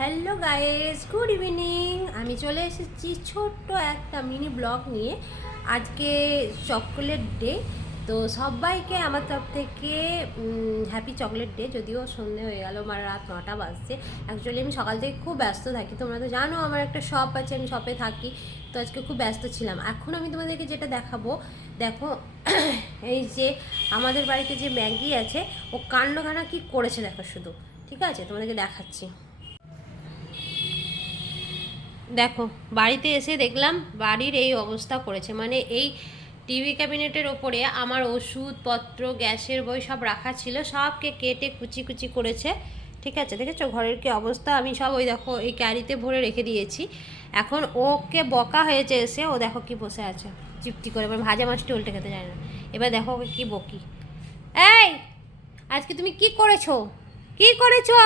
Hello guys, good evening. আমি চলে এসেছি ছোট্ট একটা মিনি ব্লগ নিয়ে। আজকে চকোলেট ডে, তো সবাইকে আমার তরফ থেকে হ্যাপি চকলেট ডে। যদিও সন্ধে হয়ে গেল, আমার রাত 9টা বাজছে। অ্যাকচুয়ালি আমি সকাল থেকে খুব ব্যস্ত থাকি, তোমরা তো জানো আমার একটা শপ আছে, আমি শপে থাকি। তো আজকে খুব ব্যস্ত ছিলাম। এখন আমি তোমাদেরকে যেটা দেখাবো, দেখো এই যে আমাদের বাড়িতে যে ম্যাগি আছে, ও কাণ্ডখানা কি করেছে দেখো শুধু। ঠিক আছে, তোমাদেরকে দেখাচ্ছি। দেখো, বাড়িতে এসে দেখলাম বাড়ির এই অবস্থা করেছে। মানে এই টিভি ক্যাবিনেটের ওপরে আমার ওষুধপত্র, গ্যাসের বই সব রাখা ছিল, সবকে কেটে কুচি কুচি করেছে। ঠিক আছে, দেখেছো ঘরের কি অবস্থা? আমি সব ওই দেখো এই ক্যারিতে ভরে রেখে দিয়েছি। এখন ওকে বকা হয়েছে এসে, ও দেখো কি বসে আছে চিপটি করে, এবার ভাজা মাছটি উল্টে খেতে যায় না। এবার দেখো ওকে কি বকি। এই, আজকে তুমি কি করেছো? কি করেছো?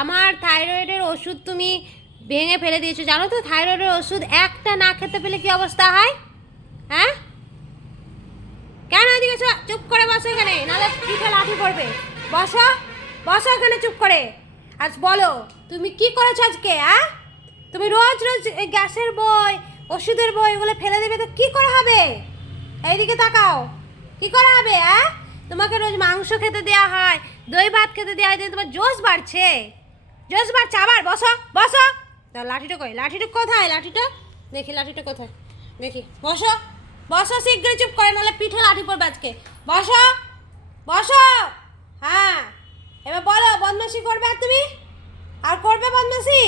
আমার থাইরয়েডের ওষুধ তুমি ভেঙে ফেলে দিয়েছো। জানো তো থাইরয়েডের ওষুধ একটা না খেতে পেলে কি অবস্থা হয়? হ্যাঁ, কেন এদিকে চুপ করে বসো এখানে, নাহলে পিঠে লাঠি পড়বে। বসো, বসো এখানে চুপ করে। আজ বলো তুমি কি করেছো আজকে? হ্যাঁ, তুমি রোজ রোজ এই গ্যাসের বই, ওষুধের বই এগুলো ফেলে দেবে তো কি করে হবে? এইদিকে তাকাও, কি করে হবে? হ্যাঁ, তোমাকে রোজ মাংস খেতে দেওয়া হয়, দই ভাত খেতে দেওয়া হয়, তোমার জোশ বাড়ছে, জোশ বাড়ছে। আবার বসো, বসো। লাঠিটা কই? লাঠিটা কোথায়? লাঠিটা দেখি, লাঠিটা কোথায় দেখি। বসো, বসো শীঘ্রই, চুপ করে, নাহলে পিঠে লাঠি পড়বে আজকে। বসো, বসো। হ্যাঁ, এবার বলো বদমাশি করবে আর তুমি? আর করবে বদমাশি?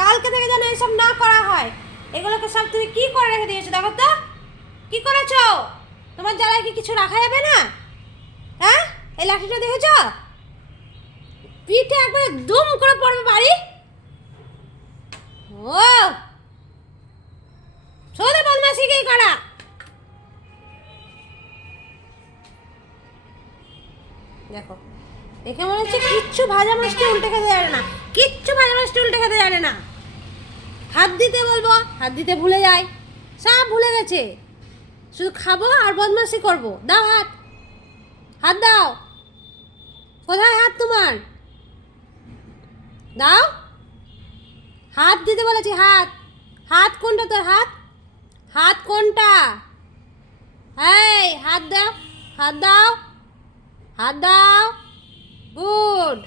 কালকে থেকে যেন এসব না করা হয়। এগুলোকে সব তুমি কি করে রেখে দিয়েছো দেখো তো, কি করেছো? তোমার জ্বালায় কি কিছু রাখা যাবে না? হ্যাঁ, এই লাঠিটা দেখেছ? পিঠে একবারে দুম করে পড়বে বাড়ি। ও সোদে বদমাশি কি করা? দেখো, দেখে মনে হচ্ছে কিচ্ছু ভাজা মাছটি উল্টে খেতে জানে না, কিচ্ছু ভাজা মাছটি উল্টে খেতে জানে না। হাত দিতে বলবো, হাত দিতে ভুলে যায়, সব ভুলে গেছে। শুধু খাবো আর বদমাশি করবো। দাও হাত, হাত দাও। কোথায় হাত তোমার? দাও, হাত দিতে বলেছি। হাত, হাত কোনটা তোর? হাত, হাত কোনটা? এই হাত দাও, হাত দাও, হাত দাও। গুড।